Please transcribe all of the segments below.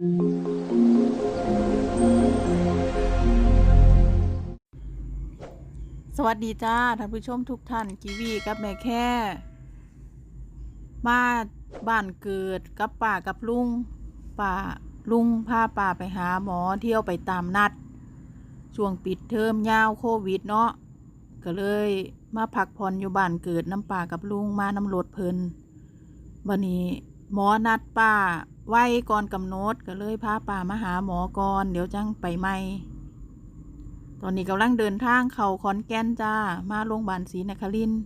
สวัสดีจ้าท่านผู้ชมทุกท่านกีวีกับแม่แค่ มาบ้านเกิดกับป่ากับลุงป่าลุงพาป่าไปหาหมอเที่ยวไปตามนัด ช่วงปิดเทอมยาวโควิดเนาะก็เลยมาพักผ่อนอยู่บ้านเกิดน้ำป่ากับลุงมาน้ำรถเพลินวันนี้ หมอนัดป้า ไว้ก่อนกำหนดก็เลยพาป่ามาหาหมอก่อน เดี๋ยวจังไปใหม่ ตอนนี้กำลังเดินทางเข้าขอนแก่นจ้า มาโรงพยาบาลศรีนครินทร์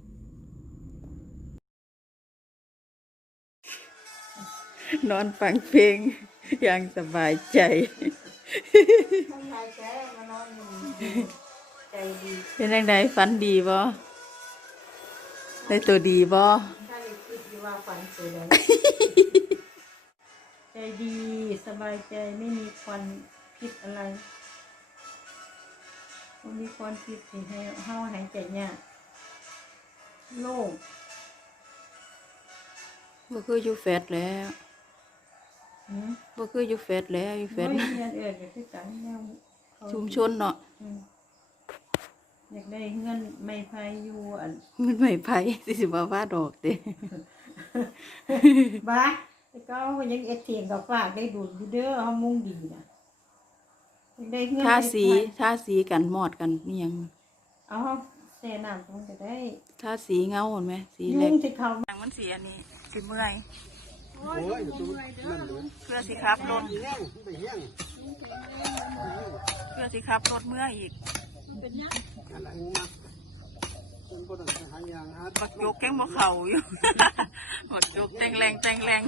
นอนฟังเพลงอย่างสบายใจสบายใจมานอนอยู่ใจดีเป็นยังไงฝันดีบ่ได้ตัวดีบ่ถ้าได้คิดอยู่ว่าฝันสวย ใจดีสบายใจไม่มีควันพิษอะไรไม่มีควันพิษที่ให้เฮาหายใจเนี่ยากโล่งบ่คืออยู่แฟดแล้วหืมบ่คืออยู่แฟดแล้วอยู่แฟไม่ดเรียนเอิดก็คือกันแนวเขาชุมชนเนาะอืมอยากได้เงินไม่พายอยู่อัน มันไม่ไผสิสิว่าว่าดอกเด้ บ้าแต่ก็ยังเอดเทียงกับฝากได้ดูดอยู่เด้อเฮามุ่งดีนะอยากได้เงินทาสีไม่พายทาสีกันมอดกันนี่ยังเอาแช่น้ำตรงจะได้ทาสีเงาเห็นไหมสีเล็ยุกงที่เขาหนังมันสีอันนี้สีเมื่อยโอ้ยยุงเลยเด้อเพื่อสิครับรถแห้งไปแห้งเพื่อสิครับรถเมื่อยอีก อะไรมาเป็นคนต่างหายางฮะ บักยกแกงบ่เข่าอยู่ บักยกแตงแรงแตงแรง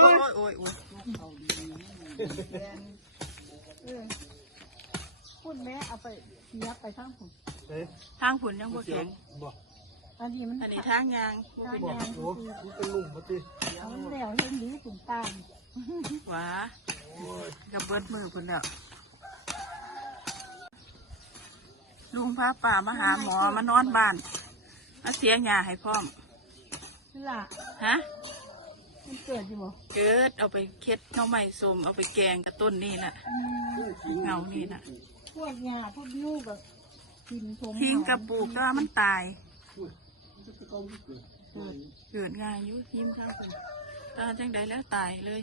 โอ้ยโอ้ยโอ้ยโอ้ยพูดแม่เอาไปเสียไปทั้งผมเอ๊ะทางผุนยังบ่แข็งบอกอันนี้มันอันนี้ทางยางบ่เป็นบหอกยังโอ้มันเป็นลุงปฏิเอาแล้วเรื่องนี้ถึงตามหวากับเบิดมือพุ่นแล้วลุงพาป่ามาหาหมอมานอนบ้าน มาเสียยาให้พร้อมนี่ล่ะฮะมันเกิดอยู่บ่เกิดเอาไปเค็ดหน้องใหม่สมเอาไปแกงกับต้นนี่น่ะเงานี่น่ะพวกหญ้าพวกยูแบบกินผมทิ้งกับปลูกแต่ว่ามันตาย เกิดง่ายอยู่ทิ้งข้างปลูกตาจังใดแล้วตายเลย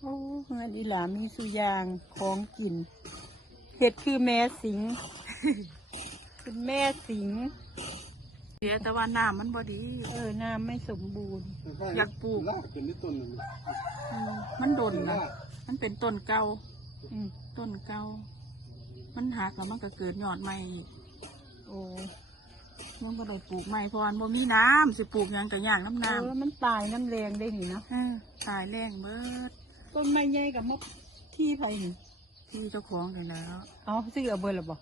โอ้เงินอีหลามีสุยางของกินเห็ดคือแม่สิงเป็นแม่สิง เสียแต่ว่าน้ำมันบอดี เออน้ำไม่สมบูรณ์ อยากปลูก ลากเป็นที่ต้นนึงอืมมันดนนะมันเป็นต้นเก่าอืมต้นเก่ามันหักแล้วมันก็เกิดยอดใหม่อีกโอ้มันก็ได้ปลูกใหม่เพราะมันบ่มีน้ำสิปลูกหยังกะย่างน้ำเอน้อมันตายน้ำแรงได้นี่เนาะำเออตายแรงเบิดต้นไม้ใหญ่กับมกที่ไผ่นี่ที่เจ้าของเลยแล้วเอาซื้อเอาเบอร์หรอบ่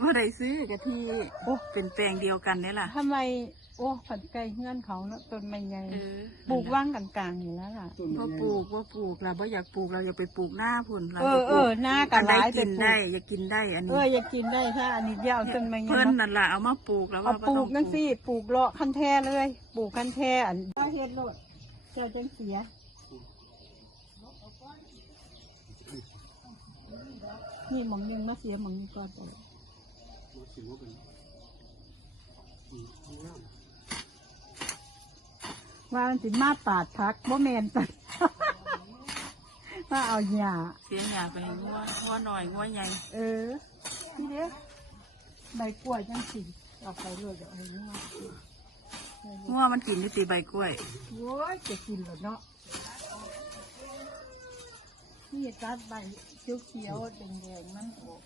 ว่าได้ซื้อกะที่โอ้เป็นแปลงเดียวกันนี่ล่ะ ทำไม โอ้ผัดไก่เงื่อนเขาเนาะต้นไม้ใหญ่เออปลูกว่างกันกลางอยู่แล้วล่ะต้นว่าปลูกว่าปลูกเราบ่อยากปลูกเราอย่าไปปลูกหน้าพุ่นเราเออเออหน้ากัอันนหใดลายกินปลูได้อย่ากินได้อันเอนี้ออย่ากินได้ค่ะอันนี้ยาวต้นไม้ใหญ่เพิ่นเนาะนั่นล่ะเอามาปลูกแล้วเอาว่าบ่ปลูต้อกงนั่นสิปลูกเลาะคันแท้เลย ปลูกคันแท้อันว่าเฮ็ดโลดเจ้าจังเสียนี่หมองหนึงมาเสียหมองนี้ก่อน ไปสิว่าเป็นว่ามันสิมาปาดพักบ่แมนตัดว่าเอาหญ้าเสียหยาไปให้งัวงัวหน่อยงัวใหญ่เออนี่เด้อใบกล้วยจังสิเอาไปเลยเดี๋ยวเอาเนื้องัวมันกินอยู่ติใบกล้วยโว้ยจะกินเหรอเนาะนี่ตัดใบเขียวเขียวๆแดงๆมันออก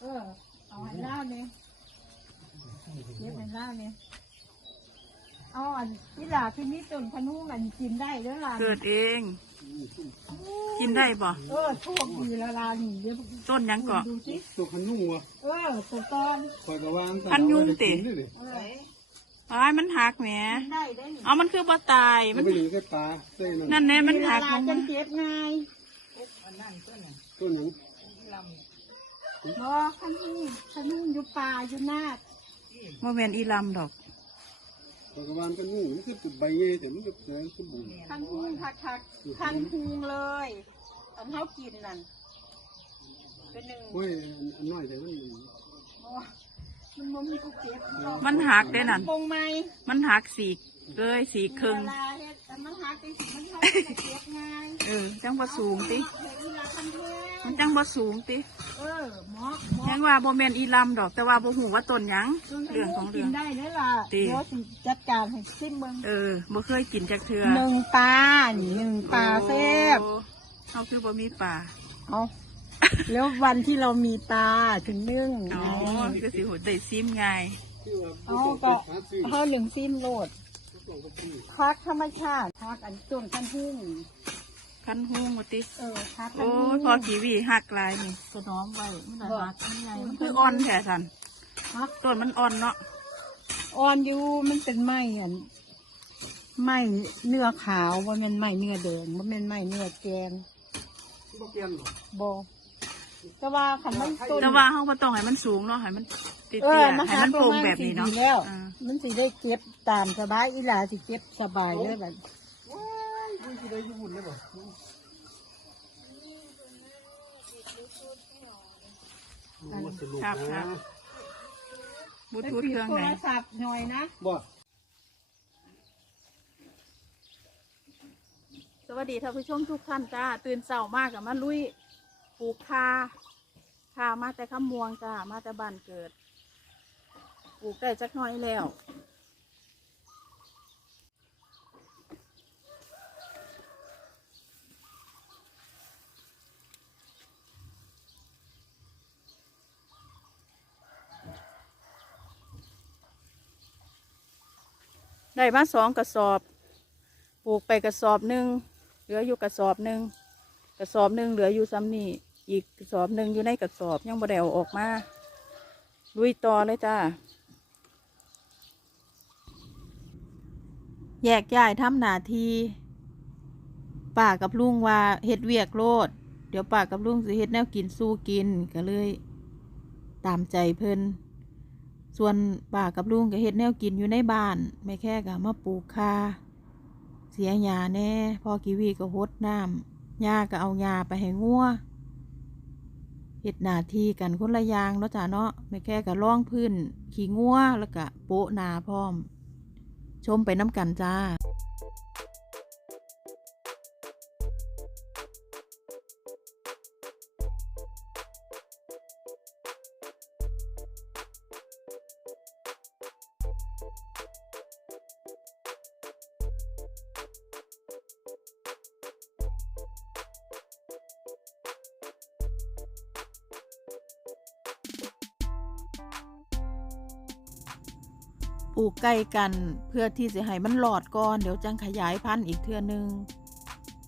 เออ เอาให้ล่าเนี่ยเก็บให้ล่าเนี่ยเอาอันที่หลาที่นี่ต้นพะนุอันกินได้เด้อล่ะเกิดเอง กินได้บ่เออโชคดีละลานี่เดี๋ยวต้นหยังเกาะ ดูสิตัวขนุ่งวะเออตัวตอนคอยกระวางพันยุงติ เอออ้ายมันหักแหมกินได้ได้นี่เอามันคือบ่ตายมัมันนไปอยู่ใกล้ปลาเส้นนั่นนั่นแน่มันหักเวลลางจัมางเจ็บง่ายต้นหยัง เนาะขันนุ่งขันนุ่งอยู่ป่าอยู่นาดบ่แม่นอีลำดอกอปากกวานกันนู่นมันคือเป็นใบใหญ่แต่มันก็แสนสมบูรณ์คันหุงคักคักๆคันหุงเลยอันเฮากินนั่นเป็นหนึ่งโอ้ยอันน้อยแต่มันโอ้มันบ่มีผู้เก็บมันหักได้นั่นปงไหมมันหักสีกเลยสีครึ่งเวลาเฮ็ดแต่มันหักจังสิมันเฮาจะเก็บง่ายเออจังบ่สูงติเฮ็ดอีหลาคันแท้ มันจังบ่สูงติเออหมอหมอยังว่าบ่แม่นอีลำดอก แต่ว่าบ่ฮู้ว่าต้นหยังเรื่องของกิเรื่อนง ได้เลยล่ะดีเดี๋ยวสิจัดการให้ซิมเบิ่งเออบ่เคยกินจักเทื่อหนึ่งปลานี่หนึ่งปลาแซ่บโอ้เฮาคือบ่มีปลาเอาแล้ววันที่เรามีปลาถึงนึ่งอ๋อคือสิโหดได้ซิมง่ายที่ว่าเอาก็ก็เฮาหนึ่งซิมโลดพักธรรมชาติพักอันต้นขั้นหุ้ง คันฮู้บ่ติเออพักโอ้ยพอกีวีหักหลายนี่สนอมไว้มันน่ะหักมันใหญ่มันคืออ่อนแท้ซั่นพักต้นมันอ่อนเนาะอ่อนอยู่มันเป็นไม้อันไม้เนื้อขาวว่ามันไม้เนื้อแดงว่ามันไม้เนื้อแกงบ่เปลี่ยนหรอกบแต่ว่าขันมันต้นแต่ว่าเฮาบ่ต้องให้มันสูงเนาะให้มันเตี้เอยอๆมาให้หามันปโประร่งมาณแบบสี่นี้เนาะดีแล้วอ่ามันสิได้เก็บตามสบายอีหลาสิเก็บสบายเลยแบบมันสิ ได้อยู่บุญได้บ่มันสนุกครับครันะบ บลูทูธเครื่องโทไหนรศัพท์หน่อยนะ บ่สวัสดีท่านผู้ชมทุกท่านจ้า ตื่นเช้ามากกับมาลุยปลูกคาคามาแต่ข้ามวงจ้า มาแต่บ้านเกิด ปลูกได้จักหน้อยแล้ว ได้มาสองกระสอบ ปลูกไปกระสอบหนึ่งเหลืออยู่กระสอบหนึ่งกระสอบหนึ่งเหลืออยู่ซ้ำนี่อีกกระสอบหนึ่งอยู่ในกระสอบยังบ่ได้เอาออกมาลุยต่อเลยจ้าแยกย้ายทำหนาทีป้ากับลุงว่าเฮ็ดเวียกโลด เดี๋ยวป้ากับลุงสิเฮ็ดแนวกินสู้กินก็เลย ตามใจเพิ่น ส่วนป้ากับลุงก็เฮ็ดแนวกินอยู่ในบ้านไม่แค่ก็มาปลูกคาเสียหญ้าแน่พอกีวีก็หดน้ำหญ้าก็เอาหญ้าไปให้งัวเฮ็ดหน้าที่กันคนละอย่างเนาะจ้ะเนาะไม่แค่ก็ล่องพื้น ขี้งัวแล้วก็โปะนาพร้อม ชมไปน้ำกันจ้า ปลูกใกล้กันเพื่อที่จะให้มันหลอดก่อนเดี๋ยวจังขยายพันธุ์อีกเทื่อนึง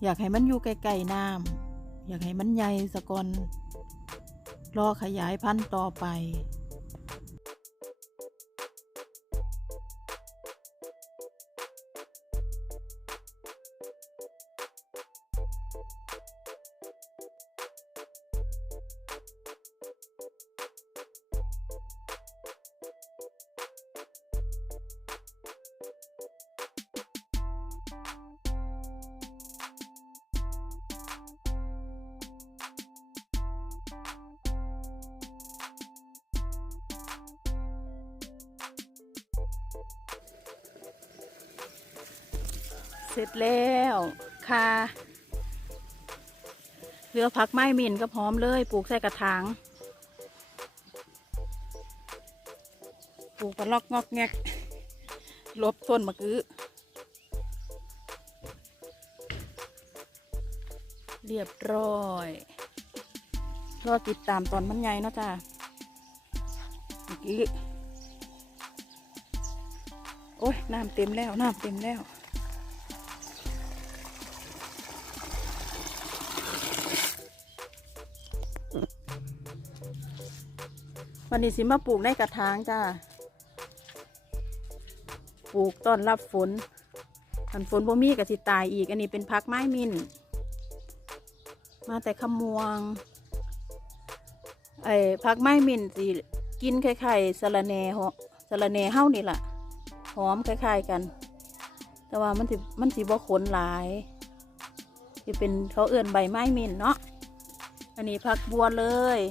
อยากให้มันอยู่ใกล้ๆน้ำอยากให้มันใหญ่สะก่อนรอขยายพันธุ์ต่อไป เสร็จแล้วค่ะเหลือผักไม้มินก็พร้อมเลย ปลูกใส่กระถางปลูกกระลอกงอกแงกลบต้นมะกือเรียบร้อยรอติดตามตอนมันใหญ่เนาะจ้าเมื่อกี้โอ้ยน้ำเต็มแล้ว น้ำเต็มแล้ว วันนี้สิมาปลูกในกระถางจ้า ปลูกต้อนรับฝนถ้าฝนบ่มีก็สิตายอีก อันนี้เป็นพักไม้มิน มาแต่ขมวง ไอ้พักไม้มินสิกินไข่ๆสะระแหน่หาะสะระแหน่เฮานี่แหละหอมคล้ายๆกัน แต่ว่ามันสิมันสิบ่ขนหลายสิเป็นเขาเอื่นใบไม้มินเนาะ อันนี้ผักบัวเลย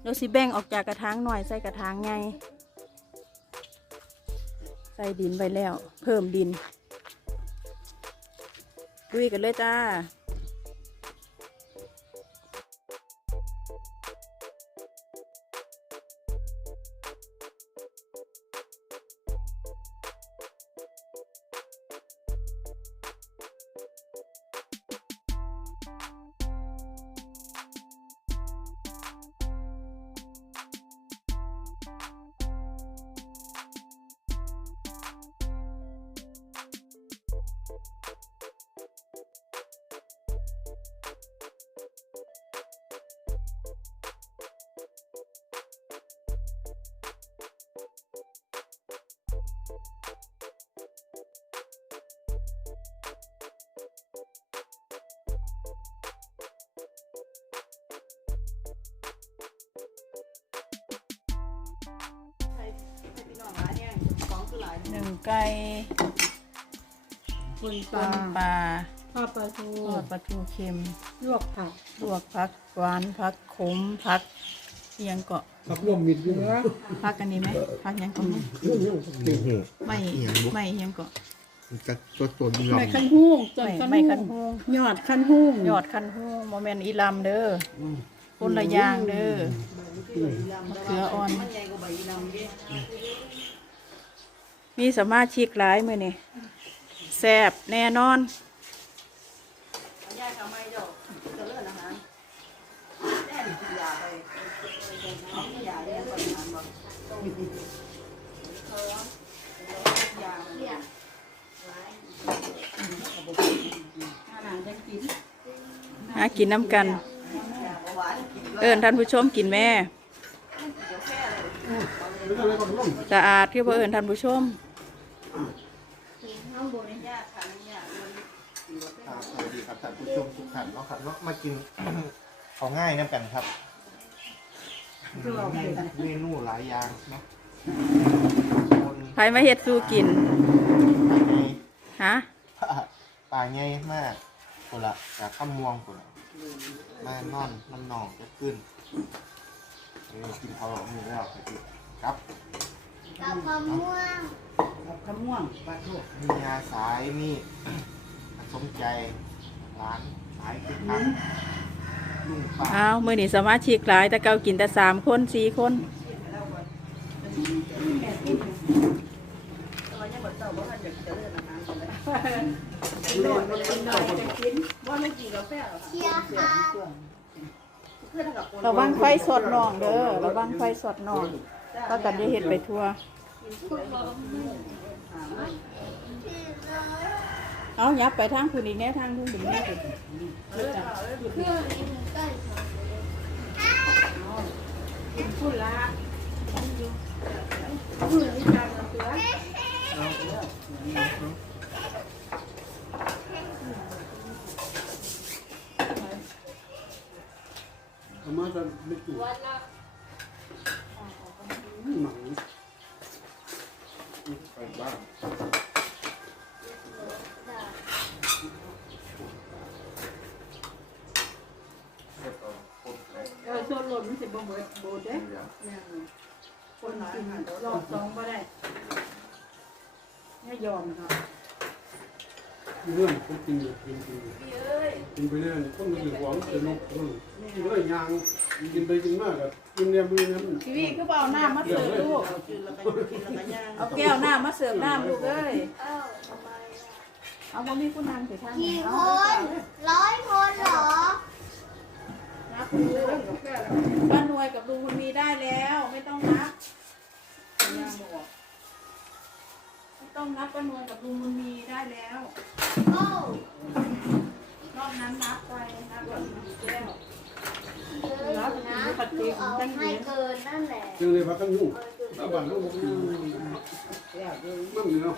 เดี๋ยวสิแบ่งออกจากกระถางหน่อยใส่กระถางไงใส่ดินไปแล้ว เพิ่มดินดุยกันเลยจ้า หนึ่งไก่คุณปปลาลาทอดปลาทูทอดปลาทูเค็ม ลวกผักลวกผักหวานผักขมผักเอียงเกาะผักร่วมมิดอยู่เนื้อผักอันนี้ไหมผักหยังเกาะไม่ไม่เอียงเกาะกับตัวตัวเดียวไม่ขั้นหุ้งจนไม่ขั้นไม่หุ้คันงหูงยอดขั้นหุ้งยอดคันหูงโมเมนอีลำเด้อคนละอยางเด้อมะเขืออ่อน มีสมาชิกหลายมือนี่แซบแน่นอนหากินน้ำกัน เอิญท่านผู้ชมกินแม่ สะอาดที่พ่อเอิญท่านผู้ชม ครับสวัสดีครับท่านผู้ชมทุกท่านเนาะครับเนาะมากิน ของง่ายน้ำกันครับ เมนูหลายอย่างเนาะคนไผมาเฮ็ดสู้กินปลาใหญ่ฮะปลาใหญ่มากคนละจากข้ามม่วงคนละมานอนน้ำหนองจะขึ้นเออกินเขาวหลอกมือแล้วครับครับ กับมะม่วงขม่วงปลาทูมียาสายมีสมใจร้านสายคือคักลุงป้าอ้าวมือนี่สมาชิกหลายแต่เก่ากินแต่สามคนสี่คนเชียร์ค่ะ ระวังไฟสดน้องเด้อระวังไฟสดน้อง ก็กันได้เห็ดไปทั่ว เอายับไปทางคุณอีกแน่ทางคุณถึงแน่คุณเครื่องนี้มันใกล้ของพูดละมาจะไม่ถูก มันสิบ่เบิดโบดเด้คนกินรอบสองบ่ได้ไม่ยอมครับเรื่องคนจริงจริงจริงกินไปเรื่อยคนมันอยู่หวังเป็นนกคนกินเลยยางกินไปกินมากอะกินเนี่ยมือนั้นทีวีคือเอาน้ำมาเสิร์ฟลูกเอาแก้วน้ำมาเสิร์ฟน้ำลูกเอ้ยเอ้าทำไมล่ะเอาบ่มีผู้นำถือข้างกี่เอาคนร้อยคนเหรอ นับดูป้าหน่วยกับลุงคุณมีได้แล้ว ไม่ต้องนับไม่ต้องนับป้าหน่วยกับลุงคุณมีได้แล้วโอ้รอบนั้นนับไปนับแบบแก้วเยอะอยู่นะลูกเอาให้เกินนั่นแหละจึงเลยพักกันยุ่งแล้วบ้านลูกมันมันเหนือ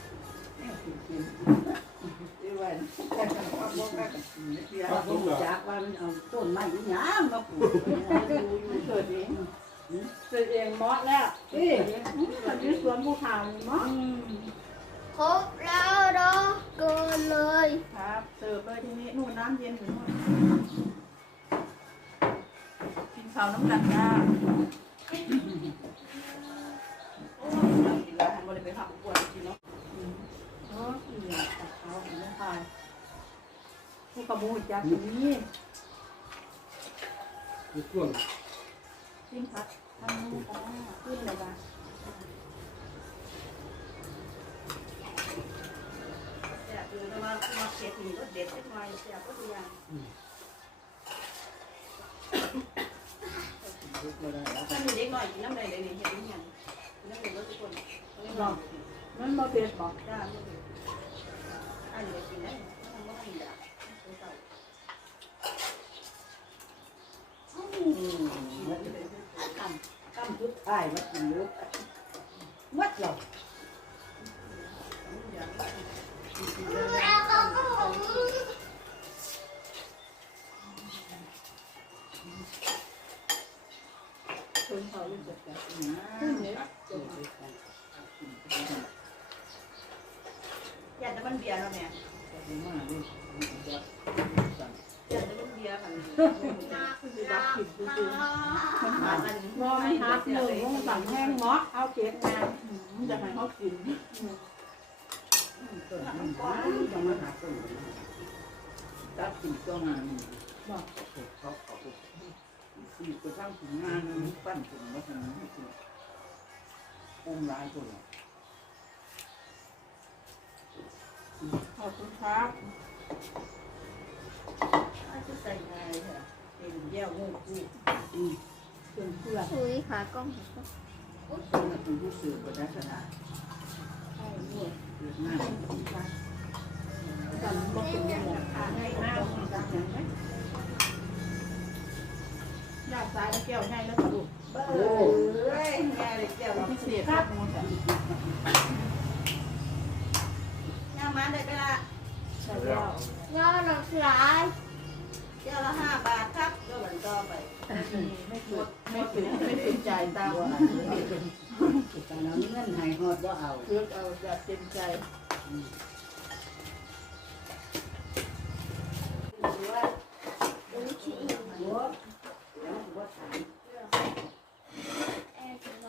เจากว่ามันเอาต้นไม้ยางมาปลูกเกิดเองเกิดเองมอสแล้วเอ้ยมันมีสวนภูเขามอสครบแล้วเนาะเกินเลย ครับเสิร์ฟเลยทีนี้นู่นน้ำเย็นถึงนู่นกินข้าวน้ำกันจ้าโอ้ยกินแล้วบริไปหักวดกินเนาะอ๋ออีกตัดเขาอีกไม่พาย ผู้ขโมยจากที่นี่มีช่วงกินผัดทำนู่นก็ขึ้นเลยบ้างแซ่บอยู่แต่ว่ามาเก็บนี่ก็เด็ดได้ไวแซ่บก็ตัวอย่างถ้ามีเด็กน่อยกินน้ำใดใดเนี่ยเห็นยังน้ำใดรถทุกคนไม่ลองมันมาเปลี่ยนบอกจ้าไม่เปลี่ยนอันนี้กินได้มันไม่กินได้ กำทุดท้ายมากินเยอะมัดหรอ หนึ่งสั่งแห้งมาะเอาเก็บมาจะให้เขากินต้นมันจะมาหาต้นตัดสินตัวงานบอกเขาเขาสี่ตัวทั้งถึงงานปั้นถึงว่าถึงนี่คือปุ่มร้ายตัวขอบคุณครับจะใส่ไงค่ะเป็นเยี่ยวงูกู เพื่อนเพื่อนอุ้ยขากล้องเป็นผู้สื่อประดัชนาใช่ด้วยเกิดหน้าจำบอกเป็นยังไงให้หน้าของจำยังไงยากซ้ายแล้วแก้วให้แล้วกระดูกเบ้ยแง่เลยแก้วพิเศษครับ ไม่เป็นใจตามตอนนั้นเงินหายหอดว่าเอาเลือกเอาแบบเต็มใจอุ้ยขี้หัวแล้วหัวถาม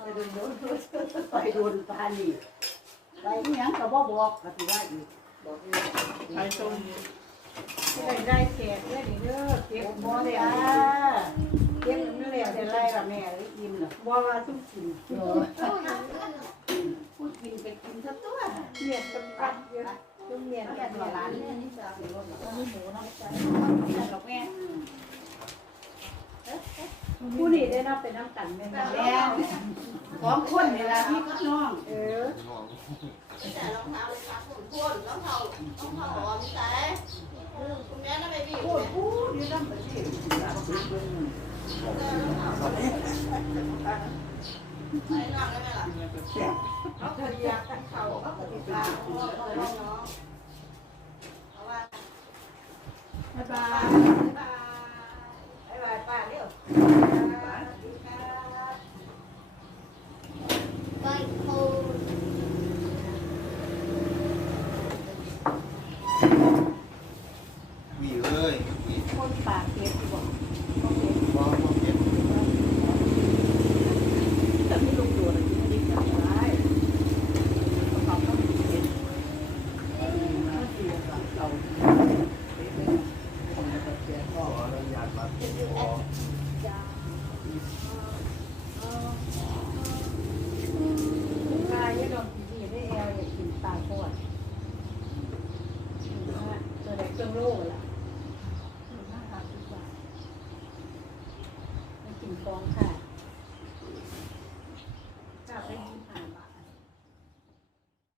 ไปโดนโดนไปโดนปานี่ไปยังก็บ่บอกก็สิว่าอีกบอกเลยไปตรงได้ได้แขกได้ดีเด้อเก็บบ่ได้อะ เก็บไม่แล้วได้ไล่ะแม่อิ่มน่ะบ่ว่าทุกสิ่งพูดกินไปกินซะตัวเมียนเป็นปัดเยอะจุ่มเมียนกันนหลาร้านนนี้นี่จะเป็นรถมีหมูเนาะดอกแม่ผู้นี่ได้นับเป็นน้ำกันเป็นแม่ของคนเวลาพี่ก็น้อง เออแต่รองเท้าเลยครับผมพูดรองเท้ารองเท้าบอม่ใส่คุณแม่น่ะไม่บีบพูดพูดอยู่นั่นไปสิแล้ว บิ่งใส่นอนได้ไหมล่ะเขาเคยอยา